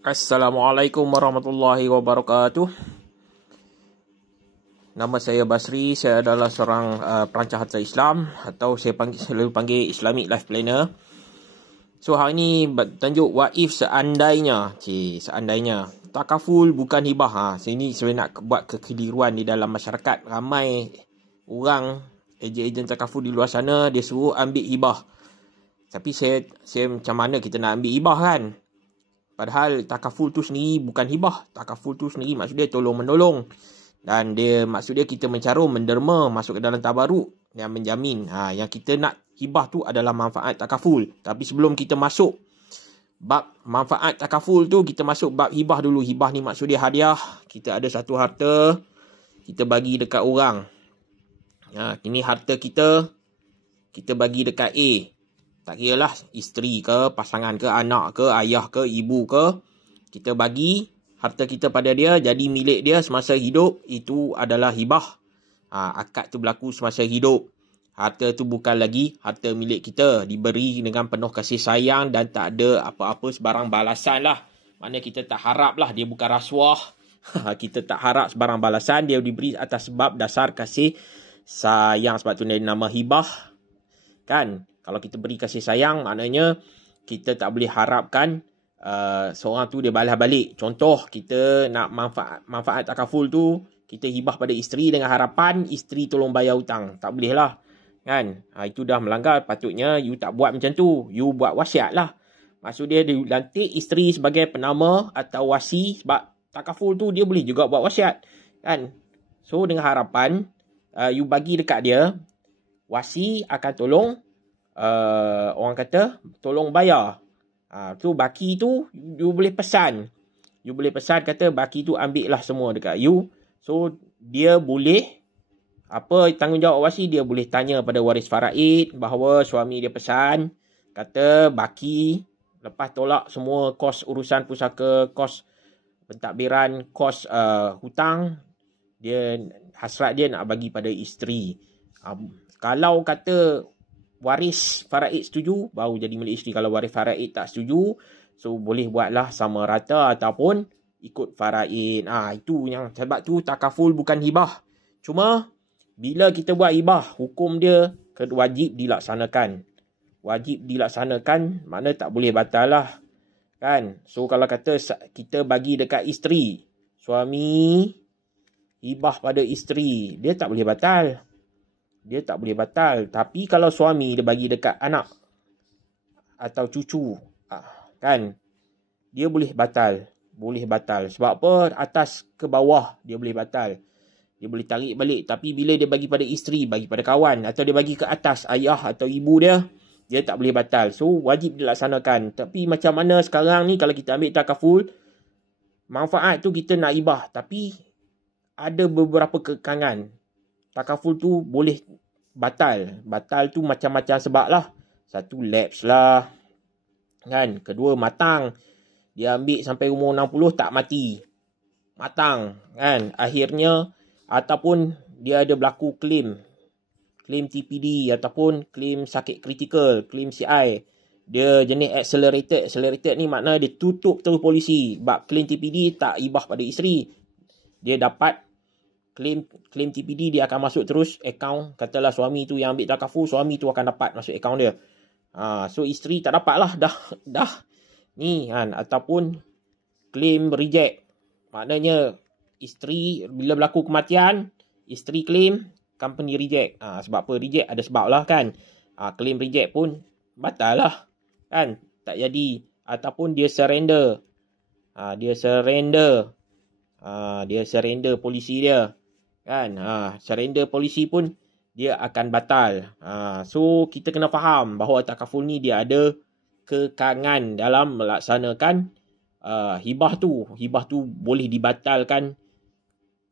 Assalamualaikum warahmatullahi wabarakatuh. Nama saya Basri. Saya adalah seorang perancang harta Islam atau saya selalu panggil Islamic Life Planner. So hari ni tajuk what if seandainya. Seandainya takaful bukan hibah. Sini saya nak buat kekeliruan di dalam masyarakat. Ramai orang ejen-ejen takaful di luar sana dia suruh ambil hibah. Tapi saya macam mana kita nak ambil hibah kan? Padahal takaful tu sendiri bukan hibah. Takaful tu sendiri maksud dia tolong-menolong. Dan dia maksud dia kita mencarum, menderma, masuk ke dalam tabaruk yang menjamin. Yang kita nak hibah tu adalah manfaat takaful. Tapi sebelum kita masuk bab manfaat takaful tu, kita masuk bab hibah dulu. Hibah ni maksud dia hadiah. Kita ada satu harta, kita bagi dekat orang. Ini harta kita bagi dekat A. Tak kira lah isteri ke, pasangan ke, anak ke, ayah ke, ibu ke. Kita bagi harta kita pada dia, jadi milik dia semasa hidup. Itu adalah hibah. Akad tu berlaku semasa hidup. Harta tu bukan lagi harta milik kita. Diberi dengan penuh kasih sayang dan tak ada apa-apa sebarang balasan lah. Maknanya kita tak harap lah, dia bukan rasuah. Kita tak harap sebarang balasan. Dia diberi atas sebab dasar kasih sayang. Sebab tu nama hibah. Kan? Kalau kita beri kasih sayang, maknanya kita tak boleh harapkan seorang tu dia balas balik. Contoh, kita nak manfaat takaful tu, kita hibah pada isteri dengan harapan isteri tolong bayar hutang. Tak boleh lah. Kan? Itu dah melanggar. Patutnya you tak buat macam tu. You buat wasiat lah. Maksud dia lantik isteri sebagai penama atau wasi. Sebab takaful tu dia boleh juga buat wasiat. Kan? So dengan harapan you bagi dekat dia, wasi akan tolong orang kata tolong bayar. Tu baki tu you boleh pesan. You boleh pesan kata baki tu ambil lah semua dekat you. So dia boleh tanggungjawab wasi, dia boleh tanya pada waris faraid bahawa suami dia pesan kata baki lepas tolak semua kos urusan pusaka, kos pentadbiran, kos hutang, dia hasrat dia nak bagi pada isteri. Kalau kata waris faraid setuju, baru jadi milik isteri. Kalau waris faraid tak setuju, so boleh buatlah sama rata ataupun ikut faraid. Itu yang sebab tu takaful bukan hibah. Cuma bila kita buat hibah, hukum dia wajib dilaksanakan. Wajib dilaksanakan, makna tak boleh batal lah. Kan? So kalau kata kita bagi dekat isteri, suami hibah pada isteri, dia tak boleh batal. Dia tak boleh batal. Tapi kalau suami dia bagi dekat anak atau cucu, kan, dia boleh batal. Boleh batal. Sebab apa? Atas ke bawah dia boleh batal. Dia boleh tarik balik. Tapi bila dia bagi pada isteri, bagi pada kawan, atau dia bagi ke atas ayah atau ibu dia, dia tak boleh batal. So wajib dilaksanakan. Tapi macam mana sekarang ni kalau kita ambil takaful, manfaat tu kita nak hibah. Tapi ada beberapa kekangan. Takaful tu boleh batal. Batal tu macam-macam sebab lah. Satu, lapse lah. Kan? Kedua, matang. Dia ambil sampai umur 60 tak mati. Matang. Kan? Akhirnya, ataupun dia ada berlaku claim. Claim TPD ataupun claim sakit kritikal. Claim CI. Dia jenis accelerated. Accelerated ni makna dia tutup terus polisi. Sebab claim TPD tak hibah pada isteri. Dia dapat claim TPD, dia akan masuk terus akaun. Katalah suami tu yang ambil takaful, suami tu akan dapat masuk akaun dia. So isteri tak dapat lah. Dah ni kan. Ataupun claim reject. Maknanya isteri bila berlaku kematian, isteri claim, company reject. Sebab apa reject? Ada sebab lah kan. Claim reject pun batal lah. Kan? Tak jadi. Ataupun dia surrender. Dia surrender polisi dia. Kan? Surrender polisi pun dia akan batal. So kita kena faham bahawa takaful ni dia ada kekangan dalam melaksanakan hibah tu. Hibah tu boleh dibatalkan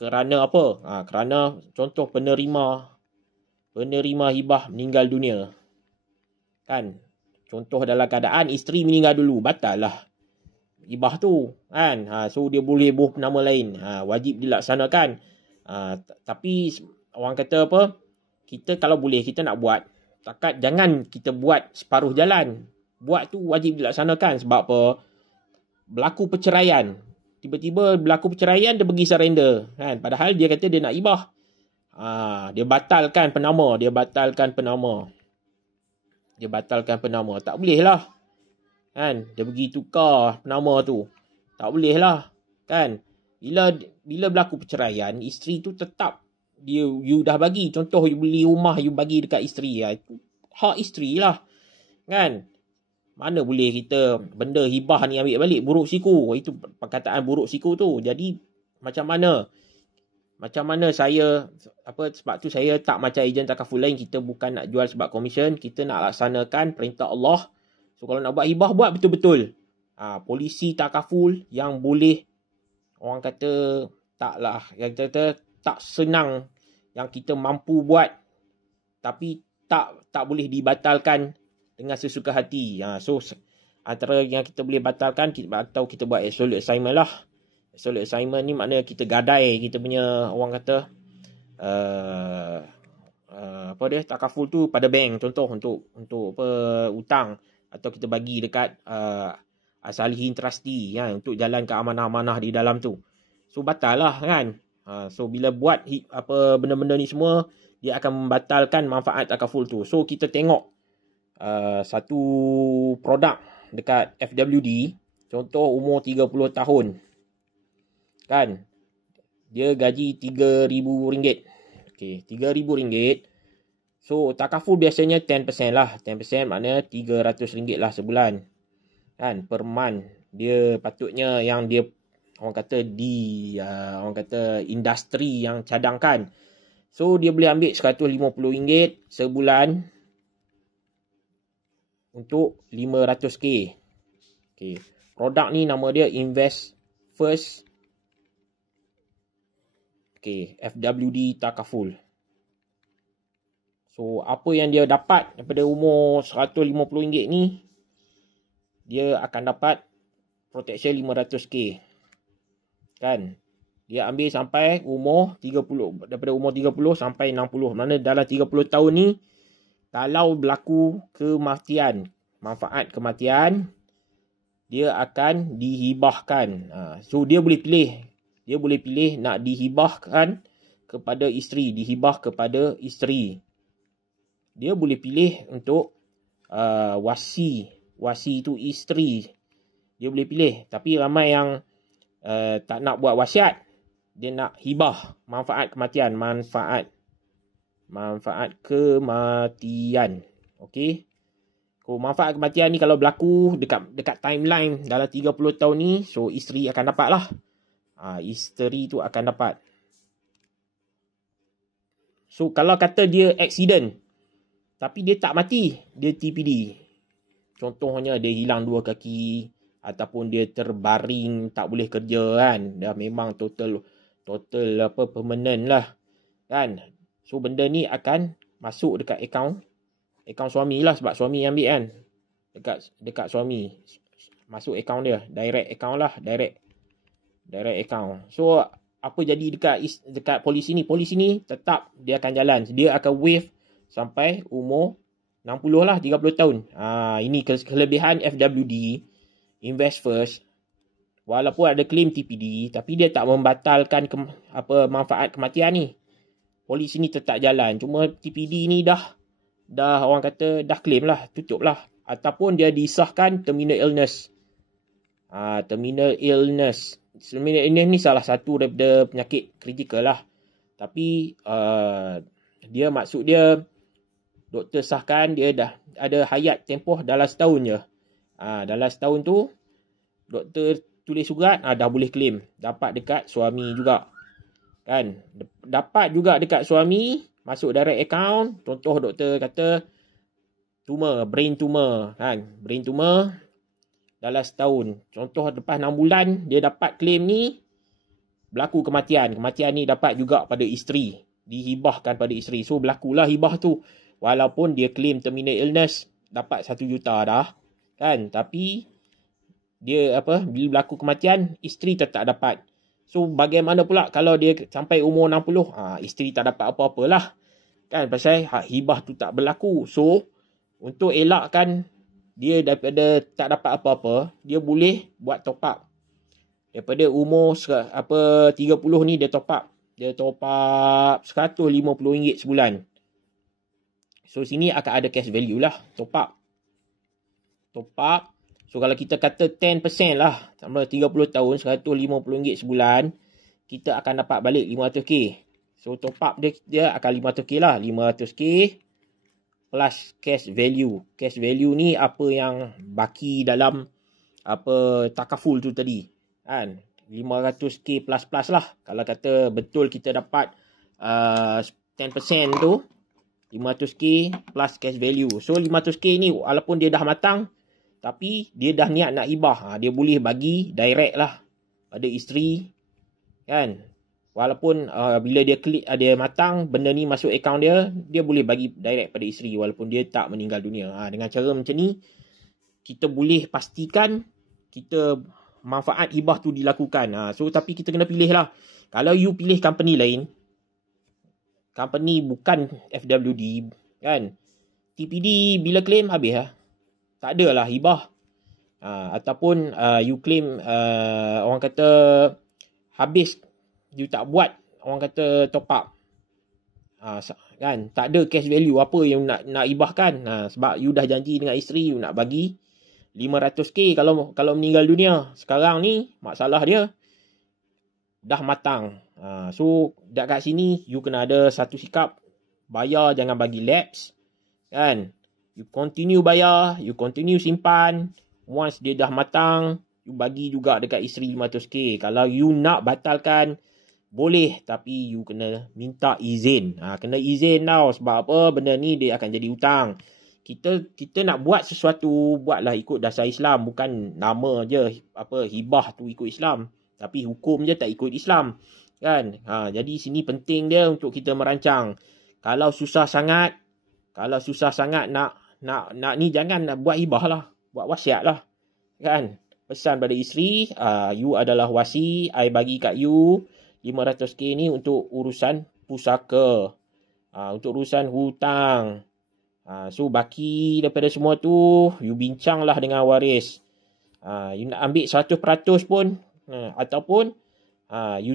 kerana apa? Kerana contoh penerima hibah meninggal dunia. Kan? Contoh dalam keadaan isteri meninggal dulu, batal lah hibah tu. Kan? So dia boleh buh nama lain. Wajib dilaksanakan. Tapi orang kata apa? Kita kalau boleh kita nak buat. Jangan kita buat separuh jalan. Buat tu wajib dilaksanakan. Sebab apa? berlaku perceraian. Tiba-tiba berlaku perceraian, dia pergi surrender. Kan? Padahal dia kata dia nak hibah. Dia batalkan penama. Tak boleh lah. Kan? Dia pergi tukar penama tu. Tak boleh lah. Kan? Bila berlaku perceraian, isteri tu tetap you dah bagi. Contoh you beli rumah, you bagi dekat isteri. Itu hak isteri lah. Kan? Mana boleh kita benda hibah ni ambil balik, buruk siku. Itu perkataan buruk siku tu. Jadi macam mana saya sebab tu saya tak macam ejen takaful lain. Kita bukan nak jual sebab komisen, kita nak laksanakan perintah Allah. So kalau nak buat hibah, buat betul-betul. Polisi takaful yang boleh, orang kata taklah, yang kata tak senang, yang kita mampu buat tapi tak boleh dibatalkan dengan sesuka hati. So antara yang kita boleh batalkan, atau kita buat absolute assignment lah. Absolute assignment ni maknanya kita gadai kita punya, orang kata takaful tu pada bank, contoh untuk hutang, atau kita bagi dekat salihin trustee untuk jalankan amanah-amanah di dalam tu. So batal lah kan. So bila buat benda-benda ni semua, dia akan membatalkan manfaat takaful tu. So kita tengok satu produk dekat FWD, contoh umur 30 tahun. Kan? Dia gaji RM3,000. Okey, RM3,000. So takaful biasanya 10% lah. 10% maknanya RM300 lah sebulan. Kan? Per month. Dia patutnya yang dia orang kata industri yang cadangkan. So dia boleh ambil RM150 sebulan untuk RM500K. Okay. Produk ni nama dia Invest First. Okay, FWD takaful. So apa yang dia dapat daripada umur RM150 ni, dia akan dapat protection RM500K. Kan? Dia ambil sampai umur 30, daripada umur 30 sampai 60. Mana dalam 30 tahun ni, kalau berlaku kematian, manfaat kematian, dia akan dihibahkan. So dia boleh pilih. Dia boleh pilih nak dihibahkan kepada isteri, dihibah kepada isteri. Dia boleh pilih untuk wasi. Wasi itu isteri. Dia boleh pilih. Tapi ramai yang tak nak buat wasiat. Dia nak hibah. Manfaat kematian. Manfaat kematian. Okey. Manfaat kematian ni kalau berlaku dekat timeline dalam 30 tahun ni, so isteri akan dapat lah. Isteri tu akan dapat. So kalau kata dia accident, tapi dia tak mati, dia TPD. Contohnya dia hilang 2 kaki, ataupun dia terbaring tak boleh kerja kan. Dah memang total permanent lah. Kan? So benda ni akan masuk dekat akaun suami lah, sebab suami ambil kan. Dekat suami. Masuk akaun dia. Direct account lah. Direct account. So apa jadi dekat polisi ni? Polisi ni tetap dia akan jalan. Dia akan waive sampai umur 60 lah, 30 tahun. Ini kelebihan FWD, Invest First. Walaupun ada claim TPD, tapi dia tak membatalkan manfaat kematian ni. Polisi ni tetap jalan. Cuma TPD ni dah orang kata dah claim lah, tutup lah. Ataupun dia disahkan terminal illness. Terminal illness ni salah satu daripada penyakit kritikal lah. Tapi dia maksud dia, doktor sahkan dia dah ada hayat tempoh dalam setahun je. Dalam setahun tu, doktor tulis surat, dah boleh claim. Dapat dekat suami juga. Kan? Dapat juga dekat suami, masuk direct account. Contoh doktor kata brain tumor. Kan? Brain tumor dalam setahun. Contoh lepas 6 bulan, dia dapat claim ni, berlaku kematian. Kematian ni dapat juga pada isteri. Dihibahkan pada isteri. So berlakulah hibah tu. Walaupun dia claim terminal illness, dapat 1 juta dah. Kan? Tapi dia bila berlaku kematian, isteri tetap dapat. So bagaimana pula kalau dia sampai umur 60, isteri tak dapat apa-apalah. Kan? Pasal hibah tu tak berlaku. So untuk elakkan dia daripada tak dapat apa-apa, dia boleh buat top up. Daripada umur 30 ni dia top up. Dia top up RM150 sebulan. So sini akan ada cash value lah, top up. Top up. So kalau kita kata 10% lah, sama 30 tahun, RM150 sebulan, kita akan dapat balik 500k. So top up dia akan 500k lah. 500k plus cash value. Cash value ni apa yang baki dalam takaful tu tadi. Kan? 500k plus lah. Kalau kata betul kita dapat 10% tu, 500k plus cash value. So 500k ni walaupun dia dah matang, tapi dia dah niat nak hibah. Dia boleh bagi direct lah pada isteri. Kan? Walaupun bila dia klik dia matang, benda ni masuk akaun dia, dia boleh bagi direct pada isteri walaupun dia tak meninggal dunia. Dengan cara macam ni, kita boleh pastikan kita manfaat hibah tu dilakukan. So tapi kita kena pilih lah. Kalau you pilih company lain, company bukan FWD, kan, TPD bila claim habis lah. Tak ada lah hibah. Ataupun you claim orang kata habis, you tak buat orang kata top up. Kan, tak ada cash value apa yang nak hibahkan. Sebab you dah janji dengan isteri you nak bagi 500k kalau meninggal dunia. Sekarang ni masalah dia dah matang. So dekat sini you kena ada satu sikap, bayar jangan bagi lapse. Kan? You continue bayar, you continue simpan. Once dia dah matang, you bagi juga dekat isteri 500k. Kalau you nak batalkan, boleh, tapi you kena minta izin. Kena izin tau. Sebab apa? Benda ni dia akan jadi hutang. Kita nak buat sesuatu, buatlah ikut dasar Islam. Bukan nama je hibah tu ikut Islam, tapi hukum je tak ikut Islam. Kan? Jadi sini penting dia untuk kita merancang. Kalau susah sangat nak ni, jangan nak buat hibah lah. Buat wasiat lah. Kan? Pesan pada isteri, you adalah wasi, I bagi kat you 500k ni untuk urusan pusaka. Untuk urusan hutang. So baki daripada semua tu, you bincanglah dengan waris. You nak ambil 100% pun, ataupun you